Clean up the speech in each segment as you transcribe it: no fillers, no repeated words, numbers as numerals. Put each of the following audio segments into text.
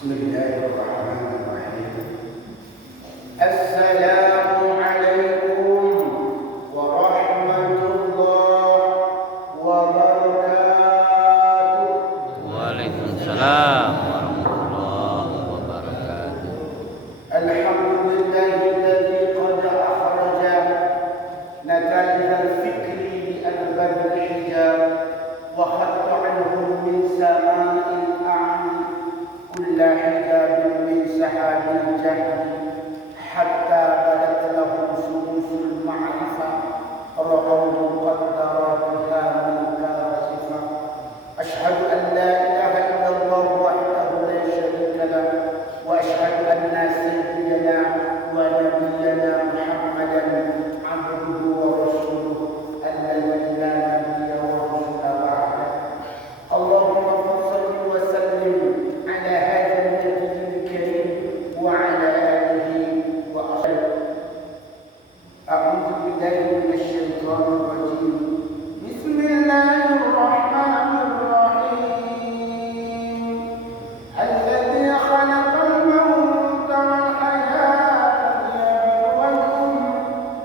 Bismillahirrahmanirrahim. Assalamualaikum warahmatullahi wabarakatuh. Waalaikumsalam warahmatullahi wabarakatuh. Alhamdulillahilladzi qad akhraja nataij al-fikri bi albab al-hijab wa khatta anhum min sama'il a'mi كل حجاب من سحاب الجهل حتى بدت لهم شموس المعرفة رأوا مقدراتها من كاشفة. أشهد أن لا إله إلا الله وحده لا شريك له وأشهد أن سيدنا ونبينا محمدا عبده ورسوله الذي لا نبي ورسول بعده. اللهم صل وسلم على هذا النبي الكريم وعلى آله وأصحابه. أعوذ بالله من الشيطان الرجيم. بسم الله الرحمن الرحيم. الذي خلق الموت والحياة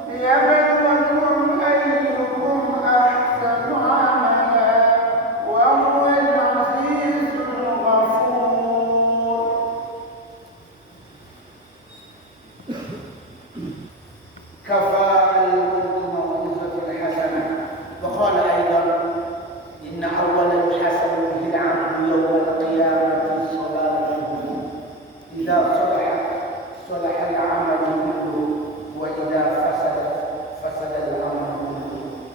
ليبلوكم أيكم أحسن عملا وهو العزيز الغفور. كفى الموت موعظة الحسنة. وقال أيضا إن أول الحسنة للعبد يوم القيامة صلاته إذا صلح العمل كله وإذا فسد الأمر كله.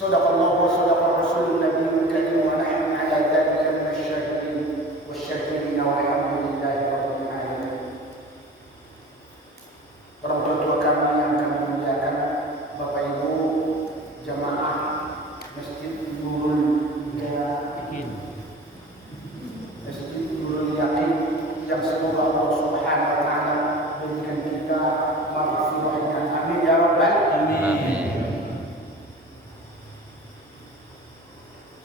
صدق الله وصدق الرسول النبي الكريم ونحن على ذلك من الشاهدين والشاكرين والحمد لله رب العالمين. Orang tua kami yang kami muliakan, Bapak Ibu jamaah Masjid Nurul Yakin, Masjid Nurul Yakin yang semoga Allah Subhanahu wa taala berikan kita maghfirahnya. Amin ya rabbal alamin.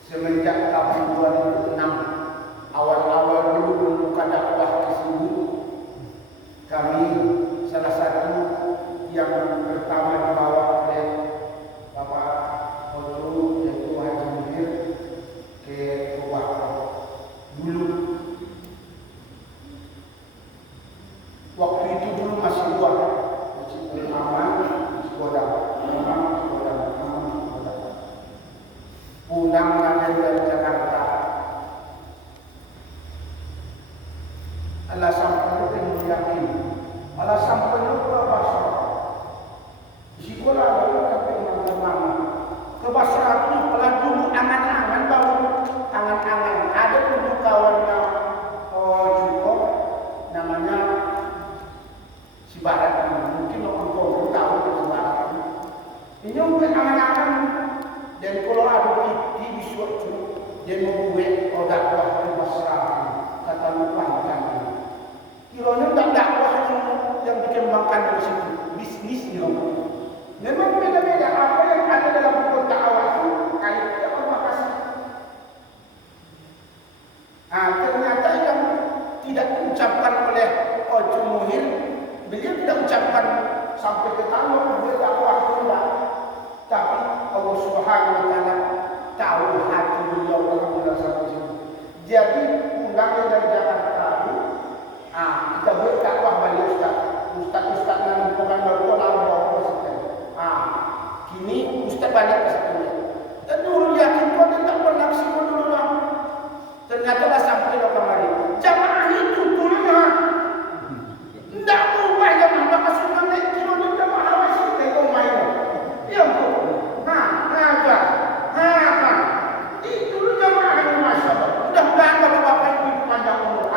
Semenjak tahun 2006 awal-awal dulu membuka dakwah di sini, kami salah satu yang pertama dibawa oleh Bapak Oto yaitu Haji Muhir ke Purwakarta. Dulu waktu itu dulu masih luar, masih aman, masih godam, pulang dari Jakarta. Allah sampai ke Yakin, Allah sampai ke Basra. Di sekolah lalu sampai mana ke Basra itu pelan dulu angan-angan baru angan-angan. Ada dulu kawannya juga namanya si Barat. Mungkin orang tahu si Barat. Ini mungkin angan-angan. Dan kalau ada di suatu dia membuat dakwah di Basra, kata lupakan. Kiranya tak dakwah yang dikembangkan di situ, bisnisnya. Memang beda-beda apa yang ada dalam buku dakwah itu kaitannya apa kasih. Ternyata yang tidak diucapkan oleh Haji Muhir, beliau tidak ucapkan sampai ke tangan buat dakwah tidak. Tapi Allah Subhanahu wa taala tahu hati beliau alhamdulillah sampai sini. Jadi undangnya dari Jakarta itu, kita buat dakwah bagi Ustaz yang bukan berkolam bawa sekali. Kini Ustaz balik ke situ. Dan Nurul Yakin itu tidak pernah sibuk dulu lah. Ternyata lah sampai lo kemari. Jamaah itu dulunya tidak ubah yang maka sunnah naik kilo ni jamaah masih tengok main. Ya bu. Itu dulu jamaah ini masya Allah. Mudah-mudahan bapak-bapak ibu panjang umur.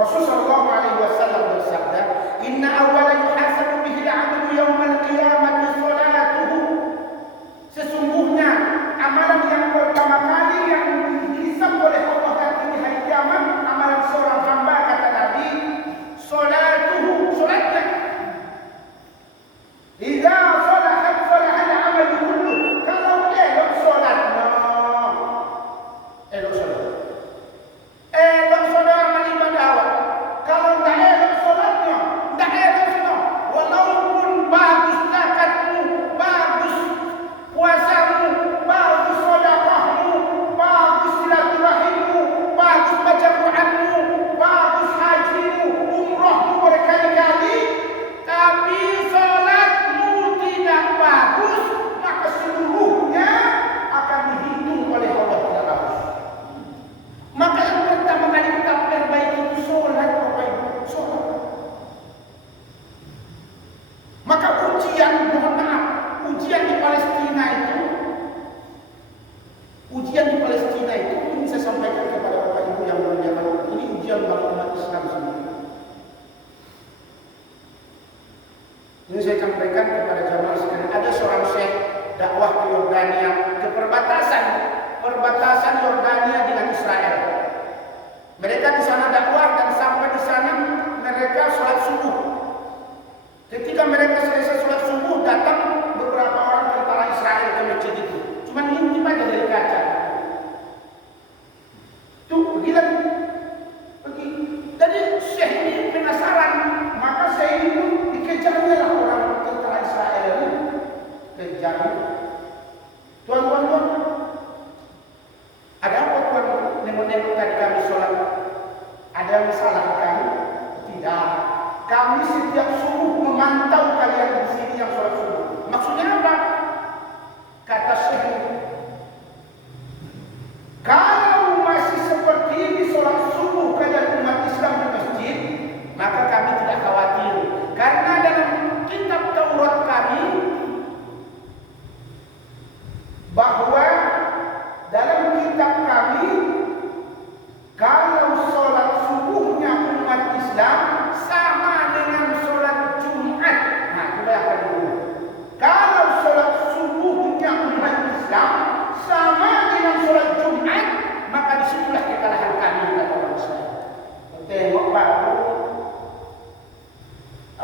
Rasulullah SAW bersabda, "Inna awwala yuhasabu bihi al-'abdu yawmal qiyamati salatuhu." Sesungguhnya amalan yang pertama kali yang dihisab oleh Allah nanti di hari kiamat, amalan seorang hamba, kata Nabi, salatuhu, salatnya. Idza salahat salaha al-'amal kullu. Kalau elok salatnya, elok salat. Elok salat amal ibadah awak. Kalau tidak elok salatnya, tidak elok semua. Walaupun bagus zakatmu, bagus puasamu, bagus sedekahmu, bagus silaturahimmu, bagus baca Qur'anmu, bagus hajimu, umrahmu berkali-kali, tapi salatmu tidak bagus, maka seluruhnya akan dihitung oleh Allah tidak bagus. Maka yang pertama kali kita perbaiki itu salat, Bapak Ibu, salat. Maka ujian, mohon maaf, ujian di Palestina itu ini saya sampaikan kepada Bapak Ibu yang muliakan, ini ujian bagi umat Islam sendiri. Ini saya sampaikan kepada jamaah sekalian. Ada seorang syekh dakwah ke Yordania, ke perbatasan Yordania dengan Israel. Mereka di sana dakwah dan sampai di sana mereka sholat subuh. Ketika mereka selesai sholat subuh, datang beberapa orang tentara Israel ke masjid itu. Cuma ngintip aja dari kaca. Tuh, pergi lagi. Pergi. Jadi syekh ini penasaran. Maka syekh ini pun dikejarnya lah orang tentara Israel ini. Kejar. Tuan. Ada apa tuan? Nengok-nengok tadi kami sholat. Ada masalah kami? Tidak. Kami setiap subuh memantau kalian di sini yang sholat subuh. Maksudnya apa? Kata syekh, kalau masih seperti ini sholat subuh kalian umat Islam di masjid, maka kami tidak khawatir. Karena dalam kitab Taurat kami, bahwa dalam kitab kami, kalau sholat subuhnya umat Islam sama dengan sholat Jumat. Nah, coba yang dulu. Kalau sholat subuhnya umat Islam sama dengan sholat Jumat, maka disitulah kekalahan kami, kata orang Islam. Tengok baru,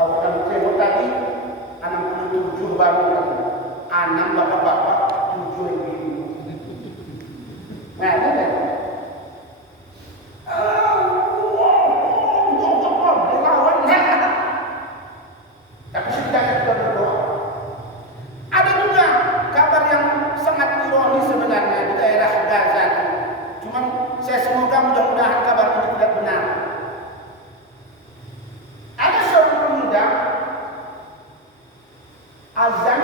awak kamu tengok tadi 67 baru, 6 bapak-bapak, 7 ibu. Nah, ada tak? Tapi setidaknya kita berdoa. Ada juga kabar yang sangat ironis sebenarnya di daerah Gaza. Cuman saya semoga mudah-mudahan kabar ini tidak benar. Ada seorang pemuda azan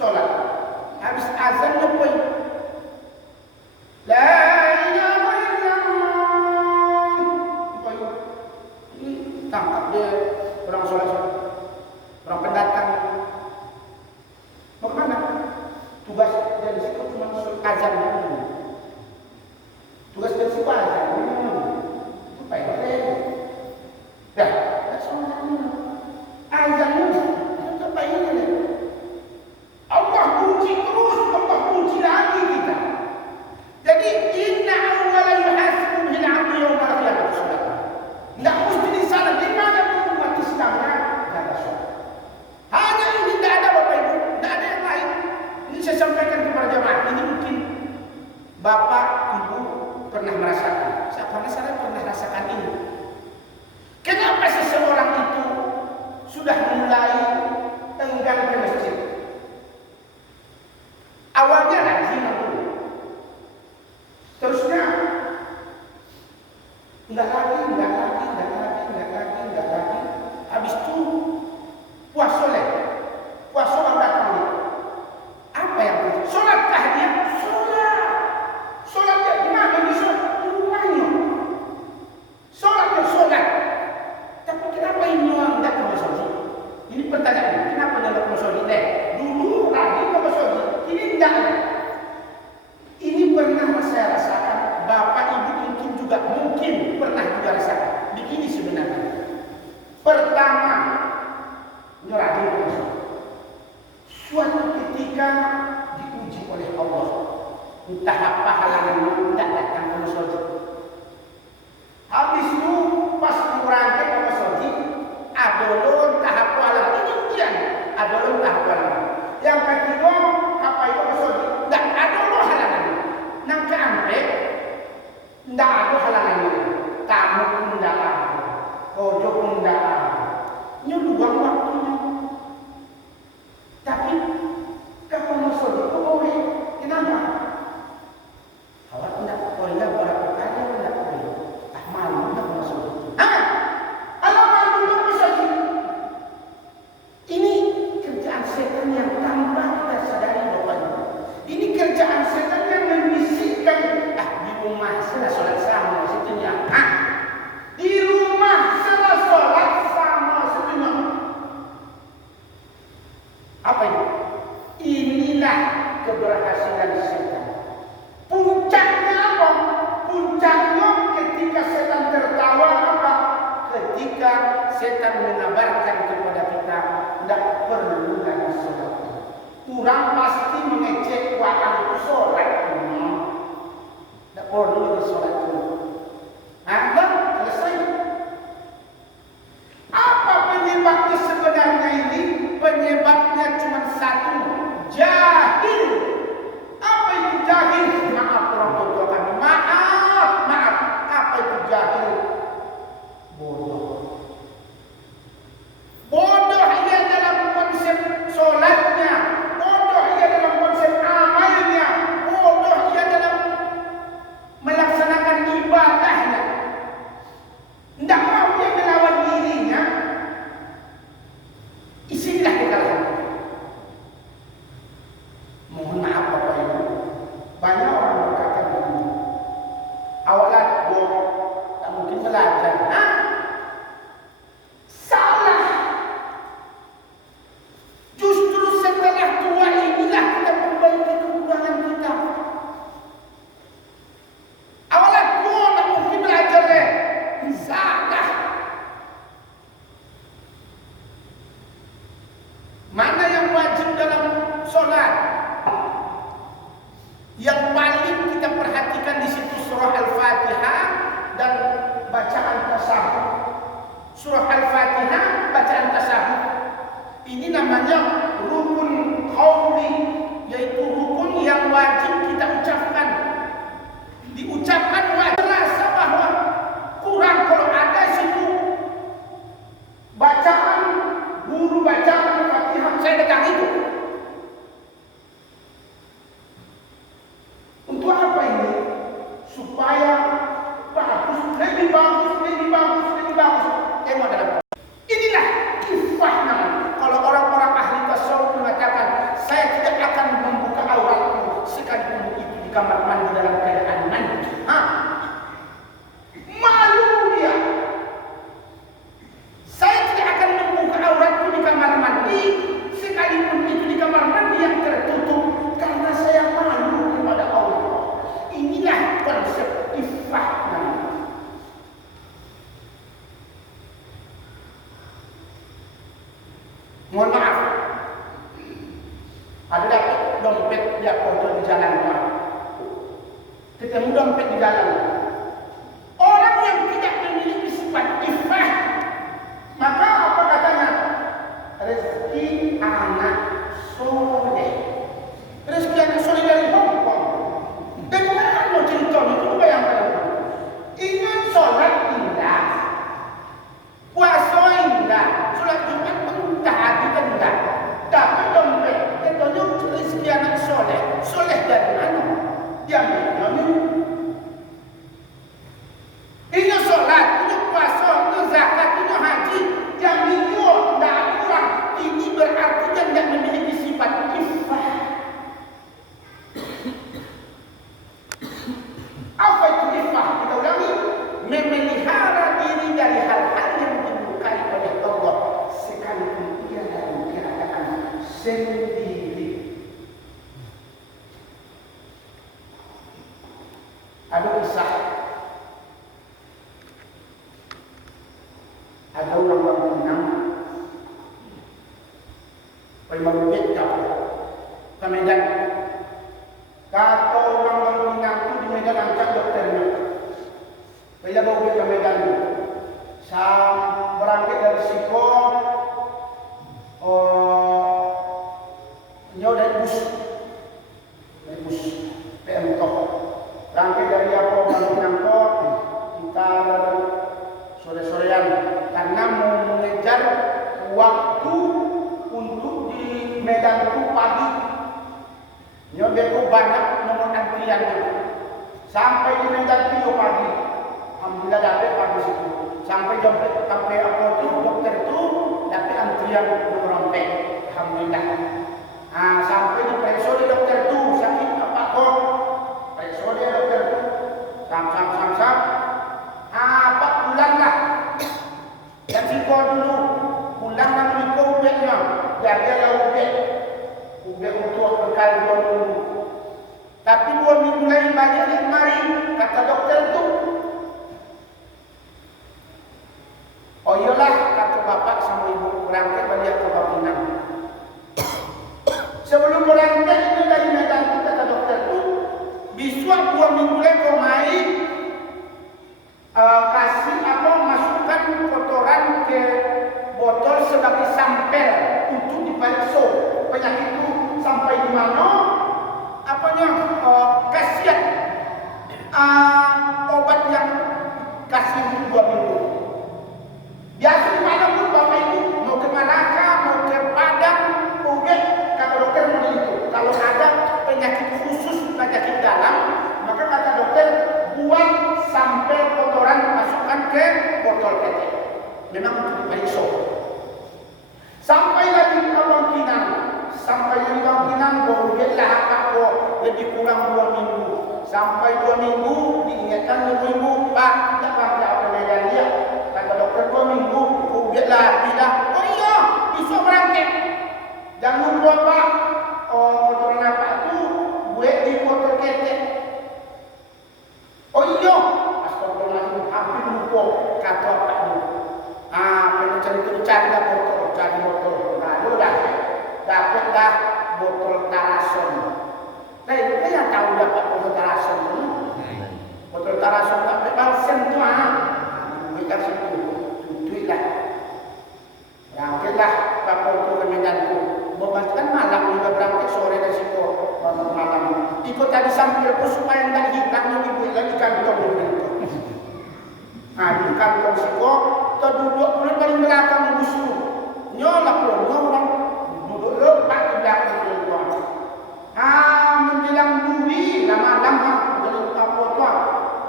sholat. Habis azan lepoy. La ilaha illallah. Ini tangkap dia orang sholat. Orang pendatang. Mau kemana? Tugas dari situ cuma azan dulu. Tugas dari situ azan dulu. Itu baik. Dah, sholat dulu. Azan dulu. Itu baik. Allah puji terus, Allah puji lagi kita. Jadi inna awwala yuhasibu bil 'abdi yawmal qiyamah salat. Enggak mesti di sana di mana pun umat Islamnya ada salat. Hanya ini tidak ada Bapak Ibu, tidak ada yang lain. Ini saya sampaikan kepada jemaah. Ini mungkin Bapak Ibu pernah merasakan. Saya pernah rasakan ini. Kenapa seseorang itu sudah mulai enggan ke masjid? Awalnya rajin dulu. Terusnya enggak lagi. Habis itu puasa orang datang. Apa yang terjadi? Sholatkah dia? Sholat dia di mana? Di rumahnya. Sholat rajin bersolat. Suatu ketika diuji oleh Allah, entah apa halangan tidak datang ke masjid. Habis itu pas berangkat ke masjid, adolon tahap halangan ini ujian, adolon tahap halangan. Yang ketiga, apa itu masjid? Tidak adolon halangan. Nang keempat, tidak ada halangan ini. Tamu pun tidak ada, ojo pun tidak ada. Ini luang waktunya. Tapi kapan masuk itu boleh? Kenapa? Kalau tidak boleh berapa kali tidak boleh. Tak malu tak masuk itu. Kalau malu tak masuk itu. Ini kerjaan setan yang tanpa kita sadari bahwa ini kerjaan setan yang membisikkan. Di rumah saya sholat sama situnya. Di rumah saya sholat sama situnya. Apa itu? Inilah keberhasilan setan. Puncaknya apa? Puncaknya ketika setan tertawa apa? Ketika setan mengabarkan kepada kita tidak perlu lagi sholat. Orang pasti mengecek waktu itu sholat. Tidak perlu lagi sholat. Anda selesai. Apa penyebabnya sebenarnya ini? Penyebabnya cuma satu, jahil. Apa itu jahil? Maaf orang tua kami, maaf. Apa itu jahil? Bodoh. Bodoh ia dalam konsep sholatnya, bodoh ia dalam konsep amalnya, bodoh ia dalam melaksanakan ibadahnya. Tidak mau dia melawan dirinya. Isilah kekalahan. Mohon maaf Bapak Ibu, banyak orang berkata begini, awalat tak mungkin belajar. Salah. Justru setelah tua inilah kita perbaiki kekurangan kita. Awalat tak mungkin belajar deh. Salah. Mana yang wajib dalam sholat? Yang paling kita perhatikan di situ surah Al-Fatihah dan bacaan tasyahud. Surah Al-Fatihah, bacaan tasyahud. Ini namanya rukun qauli, yaitu rukun yang wajib kita ucapkan. Diucapkan wajib. Rasa bahwa kurang kalau ada situ bacaan guru bacaan Fatihah saya pegang itu. Untuk apa ini? Supaya bagus, lebih bagus. Tengok dalam. Inilah kifah namanya. Kalau orang-orang ahli tasawuf mengatakan, saya tidak akan membuka auratku sekalipun itu di kamar mandi dalam keadaan mandi. Malu dia. Saya tidak akan membuka auratku di kamar mandi sekalipun itu di kamar mandi yang tertutup karena saya malu kepada Allah. Inilah konsep ifah namanya. Mohon maaf, ada dapat dompet dia foto di jalan Pak. Ketemu dompet di jalan. Orang yang tidak memiliki sifat ifah, maka apa katanya? Rezeki anak soleh. Rezeki anak soleh dari Hongkong. Dari mana mau cerita itu? Bayangkan. Ingat sholat indah, puasa indah, sholat Jumat pun tahajud indah. Dapat dompet, katanya rezeki anak soleh. Soleh dari mana? Dia ambilnya. Ini sholat, ini puasa, ini zakat, ini haji. Yang ini tidak kurang. Ini berarti dia tidak memiliki sifat ifah. Apa itu ifah? Kita ulangi. Memelihara diri dari hal-hal yang dimurkai oleh Allah sekalipun ia dalam keadaan sendiri. Ada kisah. Ada orang menang Permabit jauh ke Medan. Kata orang Minang tu di Medan angkat dokternya. Bila bawa ke Medan tu, berangkat dari Siko, nyawa dari bus PM Tok. Berangkat dari apa baru nyangkut, kita sore-sorean karena mau mengejar waktu untuk di Medan itu pagi. Nyobeku banyak nomor antriannya. Sampai di Medan itu pagi. Alhamdulillah dapat pagi situ. Sampai sampai apa itu dokter itu dapat antrian nomor rompek. Alhamdulillah. Sampai di periksa di dokter itu sakit apa kok? Periksa dia dokter itu. Sam. 4 bulan lah. Yang Siko dulu pulang nak ikut ubeknya, jaga ubek untuk bekal 2 minggu. Tapi 2 minggu lagi balik di kemari, kata dokter tu. Oh iyalah, kata bapak sama ibu berangkat balik ke Bapinang. Sebelum berangkat itu dari Medan tu, kata dokter tu, besok 2 minggu lagi kau main. Kasih masukkan kotoran ke botol sebagai sampel untuk diperiksa penyakit itu sampai di mana kasihan obat yang kasih untuk 2 minggu. Biasa di mana pun bapak ibu mau ke Malaka, mau ke Padang, kata dokter mau itu. Kalau ada penyakit khusus, penyakit dalam, maka kata dokter buang sampai kotoran masukkan ke botol ketek. Memang untuk diperiksa. Sampai lagi di Bangkinang. Baru dia apa kok lebih kurang 2 minggu. Sampai 2 minggu diingatkan 2 minggu, Pak, tak pakai apa Medan dia. Kata dokter 2 minggu, biarlah tidak. Oh iya, bisa berangkat. Jangan lupa Pak, kotoran apa itu buat di botol ketek. Oh iya, astagfirullahaladzim, hampir lupa kata apa itu. Cari botol. Nah, lu dapatlah botol Tarason. Nah, itu yang tahu dapat botol Tarason tu. Botol Tarason dapat balsam tu kita situ. Tutuilah. Berangkatlah kapal tu ke Medan tu. Kan malam juga berangkat sore dari situ malam. Ikut tadi sambil pun supaya tidak hilang ibu lagi kantong itu. Di kantong situ terduduk mulai paling belakang busuk. Nyolak orang duduk lepak di belakang itu. Menjelang bui lama-lama menjelang apa tuan?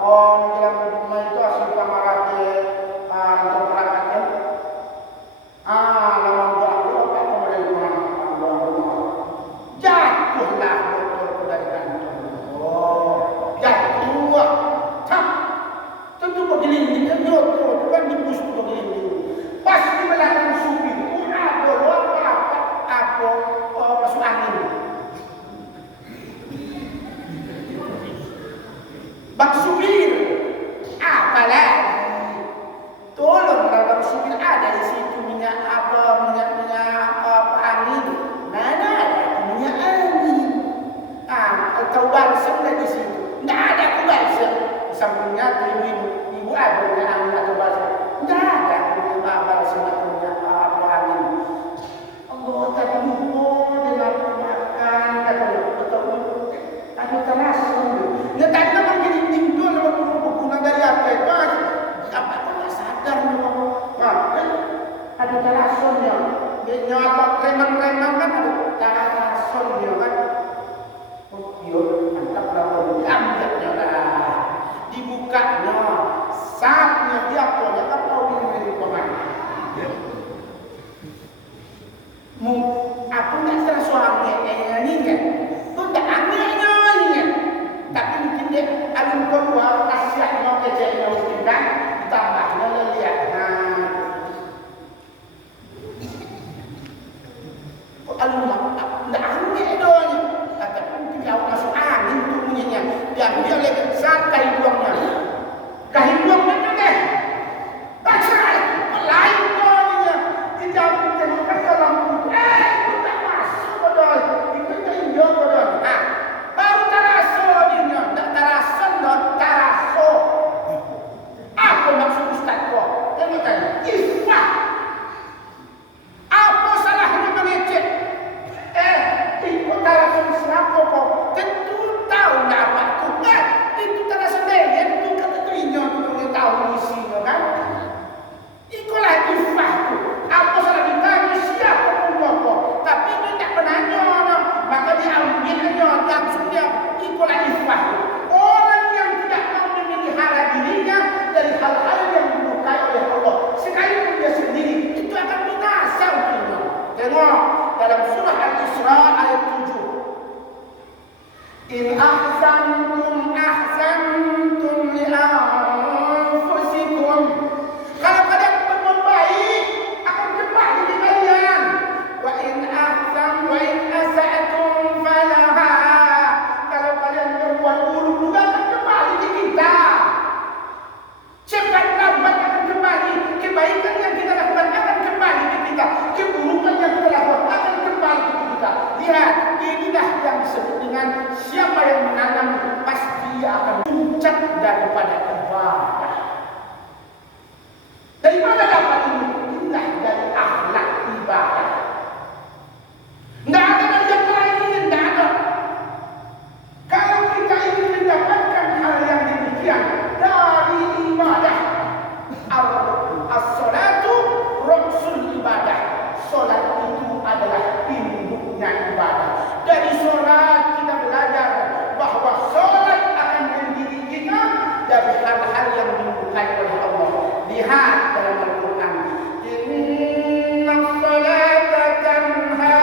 Menjelang main tu asyik kamarah ke untuk perangkatnya. Lama buat apa kemudian orang jatuhlah botol dari kantong. Jatuh. Tentu bergelinding kan jatuh, bukan di bus bergelinding. Pas di belakang supir, apa masuk angin. Bang supir, apalah? Tolong bang supir, ada di situ minyak angin. Mana ada minyak angin? Atau balsam di situ? Tidak ada balsam. Sampingnya ibu ada minyak angin atau balsam? Tidak ada minyak balsam atau minyak angin. Allah tak lupa dengan makan kata betul. Aku terasa. Ya tak memang gelinding tu nama buku dari apa itu? Apa tak sadar ada terasonya. Dia apa remang-remang kan ada terasonya kan. Mantap lah diambilnya dah. Dibukanya, saatnya dia punya kan tahu ini kemana. Aku tak terasa angin ni kan. Tu tak anginnya ni kan. Tapi mungkin dia alun keluar kasihannya kecilnya mungkin kan. Tambahnya lihat. Alun tak angin doang. Tapi mungkin dia masuk angin tu bunyinya. Dia lagi santai buangnya. Kehidupan ni kan. Tak cerai. Lain doangnya. Tidak mungkin ke dalam Lihat, inilah yang disebut dengan siapa yang menanam pasti ia akan puncak daripada ibadah. Dari mana dapat ini? Inilah dari akhlak ibadah. Tidak ada dari yang lain ini, tidak ada. Kalau kita ingin mendapatkan hal yang demikian dari ibadah, as-salatu ra'sul ibadah. Salat itu adalah induknya ibadah. Dari salat kita belajar bahwa salat akan mendidik kita dari hal-hal yang dimurkai oleh Allah. Lihat dalam Al-Quran, inna salata tanha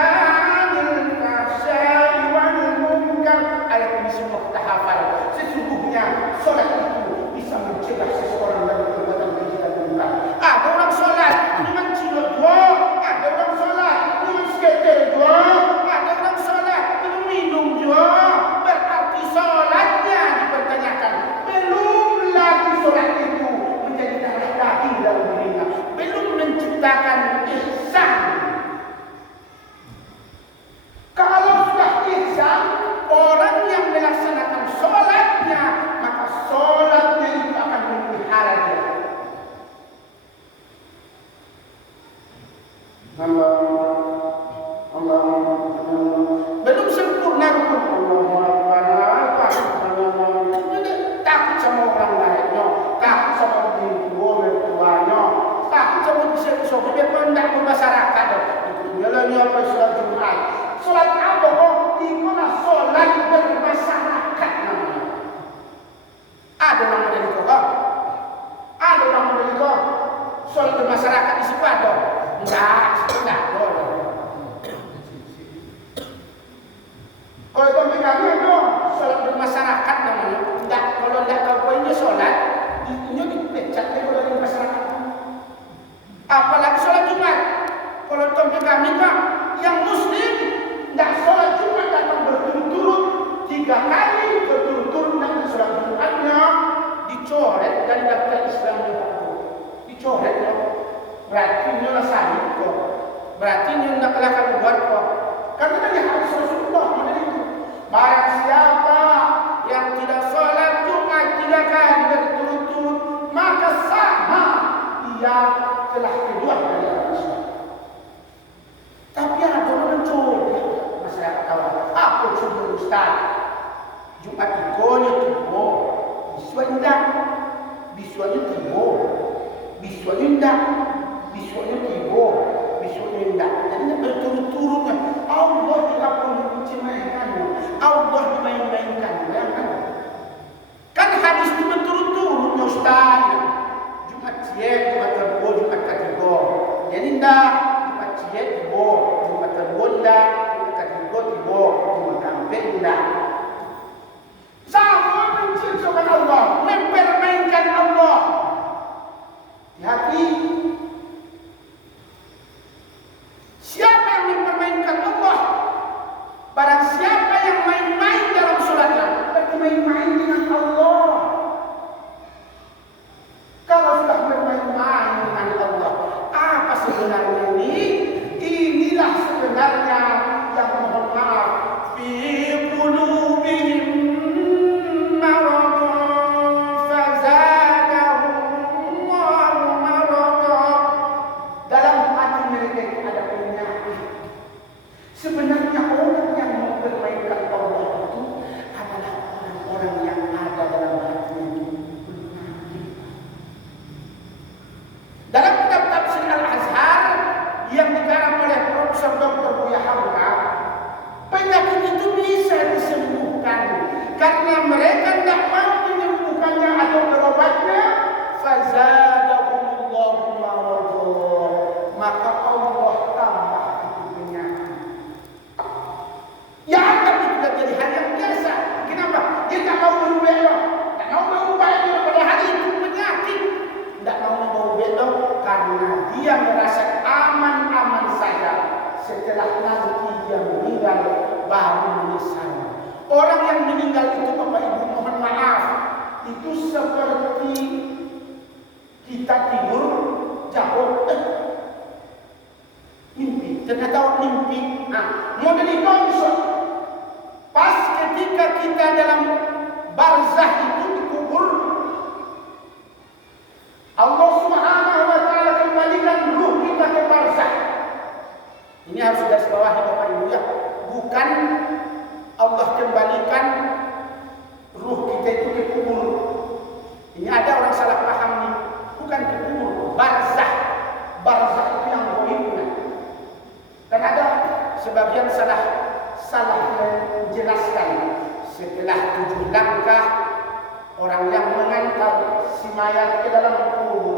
'anil fahsya'i wal munkar. Ayat ini semua kita hafal. Sesungguhnya salat itu bisa mencegah seseorang dari perbuatan keji dan munkar. Ada orang salat dengan cilok dua, ada orang salat dengan skater dua, ada orang salat dengan minum dua. Berarti salatnya dipertanyakan. Belum lagi salat itu menjadi darah daging dalam dirinya, belum menciptakan ihsan. Kalau sudah ihsan, orang yang melaksanakan salatnya, maka salatnya itu akan memelihara dia. Belum sempurna rukun takut sama orang lainnya, takut sama mertuanya, takut sama bisa berpendak ke masyarakat. Itu jalannya apa sholat Jumat? Sholat apa kok? Itulah sholat bermasyarakat namanya. Ada nama dari kok? Ada nama dari kok? Sholat bermasyarakat di situ ada? Enggak, enggak ada. Kalau itu kami ada sholat bermasyarakat namanya. Enggak, kalau enggak tahu poinnya sholat, itu dipecat dari masyarakat. Apalagi sholat Jumat. Kalau tempat kami kan yang muslim enggak sholat Jumat datang berturut-turut 3 kali berturut-turut nanti sholat Jumatnya dicoret dari daftar Islam dicoret ya. Berarti ini adalah sahih kok. Berarti ini tidak kelakar buat kok. Karena tadi hadis Rasulullah itu. Barang siapa yang tidak sholat Jumat 3 kali berturut-turut, maka sama ia telah keluar dari Islam. Tapi ada orang coba masyarakat kawan. Apa coba Ustaz? Jumat ikonya tibo, biswa indah, biswanya tibo, biswanya indah, biswanya tibo, biswanya indah. Jadi berturut-turutnya. Allah tidak perlu dicemehkannya, Allah dimain-mainkan. Kan hadis itu berturut-turut Ustaz. Jumat siang, Jumat kedua, Jumat ketiga. Jadi indah. Tibo, Jumat kedua indah, Jumat ketiga tibo, Jumat keempat indah. Sama menciptakan Allah, mempermainkan Allah. Hati-hati. Siapa yang mempermainkan Allah? Barang siapa yang main-main dalam sholatnya, berarti main-main dengan Allah. Kalau sudah bermain-main dengan Allah, apa sebenarnya ini? Inilah sebenarnya yang mohon maaf fi qulubihim maradun fazadahum maradun. Dalam hati mereka itu ada penyakit. Sebenarnya orang yang mempermainkan Allah itu adalah orang-orang yang ada dalam hati itu. Dalam kitab Tafsir Al-Azhar yang dikarang oleh Profesor Dr. Buya Hamka, penyakit itu bisa disembuhkan karena mereka tidak mau menyembuhkannya atau berobatnya. Fazadahumullahu maradun, maka Allah tambah itu penyakit. Ya anggap itu sudah jadi hal yang biasa. Kenapa? Dia tak mau berubah, tak mau berubah pada hari itu penyakit. Tidak mau berubah karena dia merasa aman-aman saja. Setelah nanti dia meninggal baru menyesal. Orang yang meninggal itu Bapak Ibu mohon maaf, itu seperti kita tidur jauh mimpi, ternyata mimpi. Nah, model itu kita dalam barzah itu dikubur, Allah Subhanahu wa taala kembalikan ruh kita ke barzah. Ini harus garis bawahi Bapak Ibu ya. Bukan Allah kembalikan ruh kita itu ke kubur. Ini ada orang salah paham nih. Bukan ke kubur, barzah. Barzah itu yang goib. Dan ada sebagian salah menjelaskan setelah 7 langkah orang yang mengantar si mayat ke dalam kubur.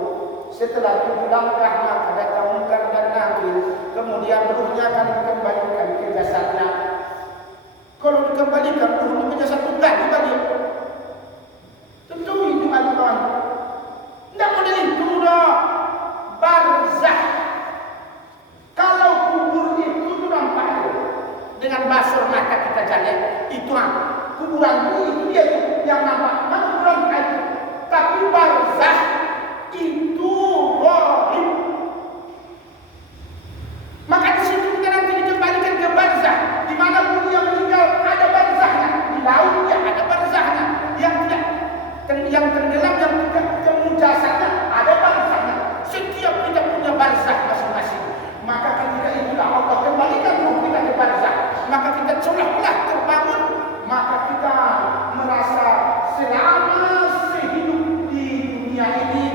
Setelah 7 langkah maka datang Munkar dan Nakir. Kemudian ruhnya akan dikembalikan ke jasadnya. Kalau dikembalikan ruhnya ke jasad itu balik. Tentu itu kawan. Tidak model itu dah. Barzah. Kalau kubur itu nampak dengan basur mata kita jalan itu kuburan itu dia yang nampak kuburan itu. Tapi barzah itu gaib. Maka di situ kita nanti dikembalikan ke barzah. Di mana pun dia meninggal ada barzahnya. Di laut ya ada barzahnya. Yang tenggelam yang tidak ketemu jasadnya ada barzahnya. Setiap kita punya barzah masing-masing. Maka ketika itulah Allah kembalikan ruh kita ke barzah. Maka kita seolah-olah terbangun. Maka kita merasa selama sehidup di dunia ini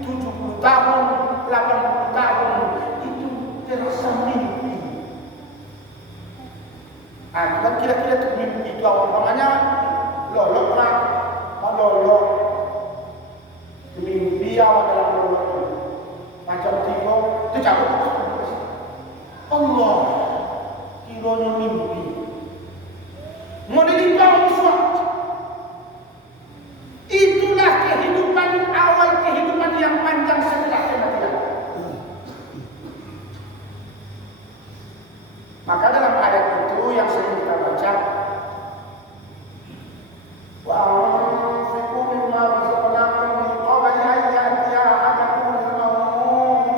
70 tahun, 80 tahun itu terasa mimpi. Kan kira-kira itu mimpi itu awal-awalnya lolok lah, lolok mimpi awal dalam lolok macam tiga itu cabut Allah kiranya mimpi model itu itulah kehidupan awal kehidupan yang panjang setelah kematian. Maka dalam ayat itu yang sering kita baca wa anfiqu mimma razaqnakum min qabli an ya'tiya ahadakumul maut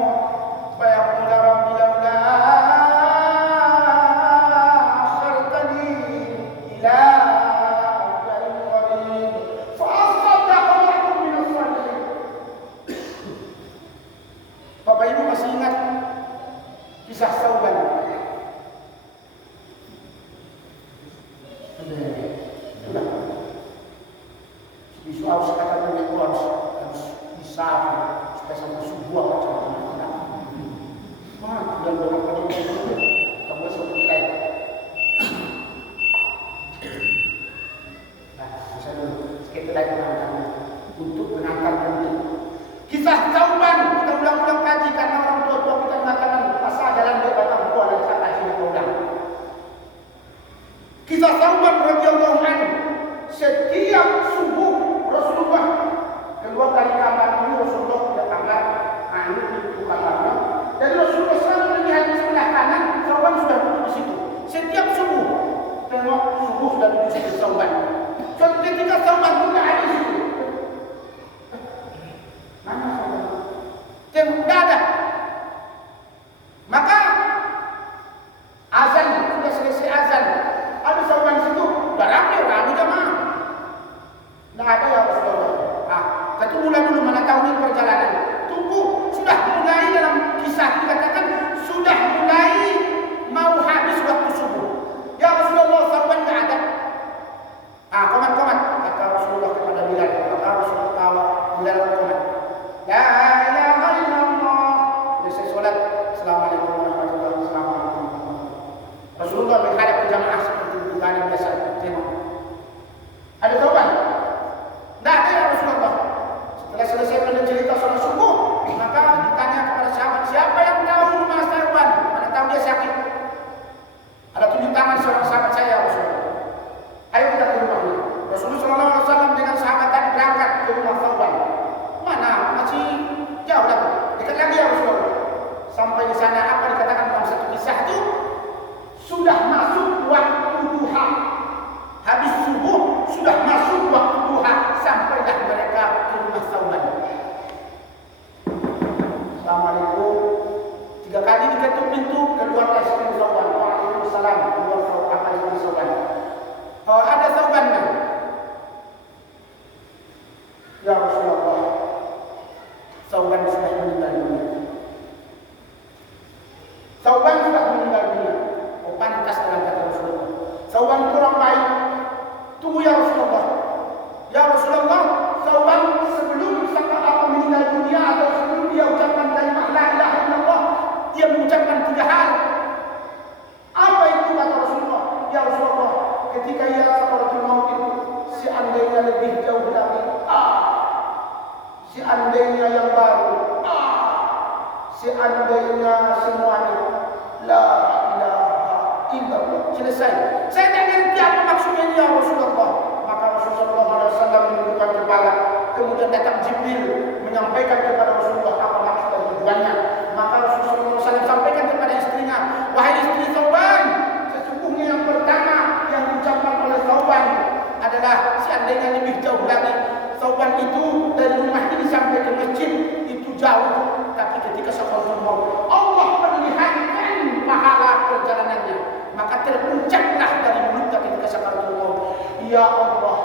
fa yaqulu rabbi lawla akhartani ila ajalin qarib fa asaddaqa wa akun minas salihin. Bapak Ibu masih ingat kisah Sauban? Harus katakan itu harus bisa supaya sampai subuh macam mana? Mana dan beberapa itu kamu seperti lain. Nah, saya dulu sedikit lagi untuk menangkap bentuk kisah Sauban. Kita ulang-ulang kaji karena orang tua kita mengatakan pasal jalan dia batang buah dan saya kaji ulang. Kisah Sauban radhiyallahu anhu setiap subuh Rasulullah keluar dari kamar ini. Rasulullah punya kamar, ini pintu kamarnya. Jadi Rasulullah selalu melihat di sebelah kanan, Sauban sudah duduk di situ. Setiap subuh, tengok subuh sudah duduk di situ Sauban. Suatu ketika Sauban tidak ada di situ. Mana Sauban? Tidak ada. Maka azan, sudah selesai azan. Ada Sauban situ, sudah ramai jamaah. Tidak ada ya Rasulullah. Kita mulai dulu, mana tahu ini perjalanan. Tunggu, sudah mulai dalam kisah dikatakan sudah mulai mau habis waktu subuh. Ya Rasulullah, Sauban tidak ada. Komat kata Rasulullah kepada Bilal. Kata Rasulullah Bilal komat. La ilaha illallah. Selesai solat. Assalamualaikum warahmatullahi wabarakatuh. Rasulullah menghadap ke jamaah seperti bukan biasa. Tengok. Ada Sauban? Tidak ada ya Rasulullah. Setelah selesai mencerita soal subuh, maka ditanya kepada sahabat, siapa yang tahu rumah Sauban? Mana tahu dia sakit? Ada tunjuk tangan seorang sahabat saya Rasulullah. Ayo kita ke rumahnya. Rasulullah SAW dengan sahabat tadi berangkat ke rumah Sauban. Mana? Masih jauh lagi. Dekat lagi ya Rasulullah. Sampai di sana apa dikatakan dalam satu kisah itu? Sudah masuk waktu duha. Habis subuh sudah masuk waktu duha, sampailah mereka ke rumah Sauban. Assalamualaikum. 3 kali diketuk pintu, keluarlah istri Sauban. Waalaikumsalam. Keluar Sauban. Ada saubannya. Ya Rasulullah, Sauban sudah meninggal dunia. Sauban sudah meninggal dunia. Oh, pantas dengan kata Rasulullah. Sauban itu orang baik. Tunggu ya Rasulullah. Ya Rasulullah, Sauban sebelum apa meninggal dunia atau sebelum dia ucapkan kalimat la ilaha illallah, dia mengucapkan 3 hal. Apa itu kata Rasulullah? Ya Rasulullah, ketika ia sakaratul maut itu, seandainya lebih jauh lagi, seandainya yang baru, seandainya semuanya, la ilaha illallah. Selesai. Saya tak ngerti apa maksudnya ya Rasulullah. Maka Rasulullah SAW menundukkan kepala. Kemudian datang Jibril menyampaikan kepada Rasulullah apa maksud dan tujuannya. Maka Rasulullah SAW sampaikan kepada istrinya, wahai istri Sauban, sesungguhnya yang pertama yang diucapkan oleh Sauban adalah seandainya lebih jauh lagi. Sauban itu dari rumah ini sampai ke masjid itu jauh, tapi ketika sakaratul maut Allah perlihatkan pahala perjalanannya, maka terucaplah dari mulutnya ketika sakaratul maut, ya Allah,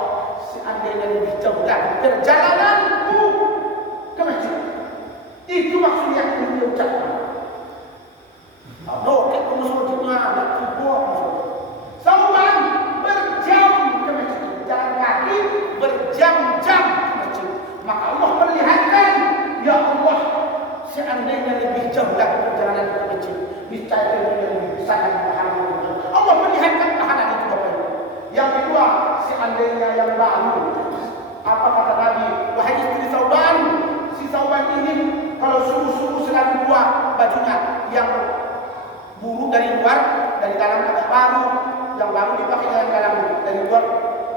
seandainya lebih jauh lagi perjalananku ke masjid. Itu maksudnya yang dia ucapkan. Aduh, kayak masjidnya ada kubur. Sauban berjam ke masjid, jalan kaki berjam-jam ke masjid. Maka Allah perlihatkan, ya Allah, seandainya lebih jauh lagi perjalanan ke masjid, niscaya dia lebih besar pahalanya. Allah perlihatkan pahala itu Bapak Ibu. Yang kedua, seandainya yang baru, apa kata Nabi? Wahai istri Sauban, si Sauban ini kalau subuh-subuh selalu buah bajunya yang buruk dari luar, dari dalam agak baru, yang baru dipakai yang dalam dari luar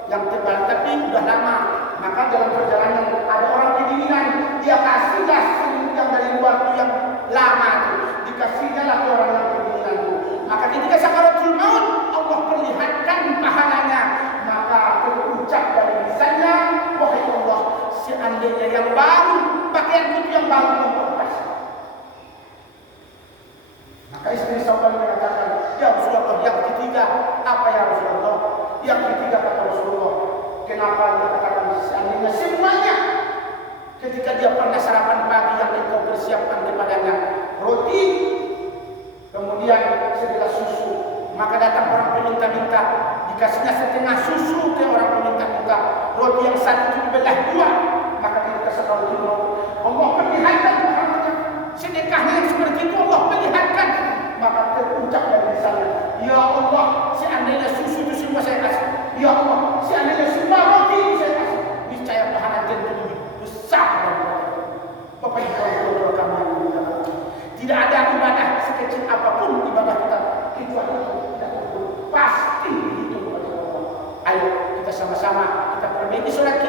yang tebal tapi sudah lama. Maka dalam perjalanan ada orang kedinginan, dia kasihlah selimut yang dari luar itu yang lama itu, dikasihnya lah ke orang yang kedinginan itu. Maka ketika sakaratul maut Allah perlihatkan pahalanya, maka terucap dari lisannya, wahai Allah, seandainya yang baru, pakaian itu yang baru memperkas. Maka istri Sauban mengatakan, ya Rasulullah, yang ketiga apa ya Rasulullah? Yang ketiga kata Rasulullah, kenapa dia katakan seandainya semuanya? Ketika dia pernah sarapan pagi yang engkau persiapkan kepadanya roti, kemudian segelas susu, maka datang orang peminta-minta, dikasihnya setengah susu ke orang peminta-minta, roti yang satu itu dibelah 2, maka ketika sakaratul maut Allah perlihatkan pahalanya. Sedekahnya yang seperti itu Allah perlihatkan, maka terucap dari lisannya, ya Allah, seandainya susu itu semua saya kasih, ya Allah, seandainya semua roti itu saya kasih, niscaya pahala tentu lebih besar dari Bapak Ibu orang kami yang dimuliakan. Tidak ada ibadah sekecil apapun ibadah kita kecuali tidak pasti itu kepada Allah. Ayo kita sama-sama kita perbaiki sholat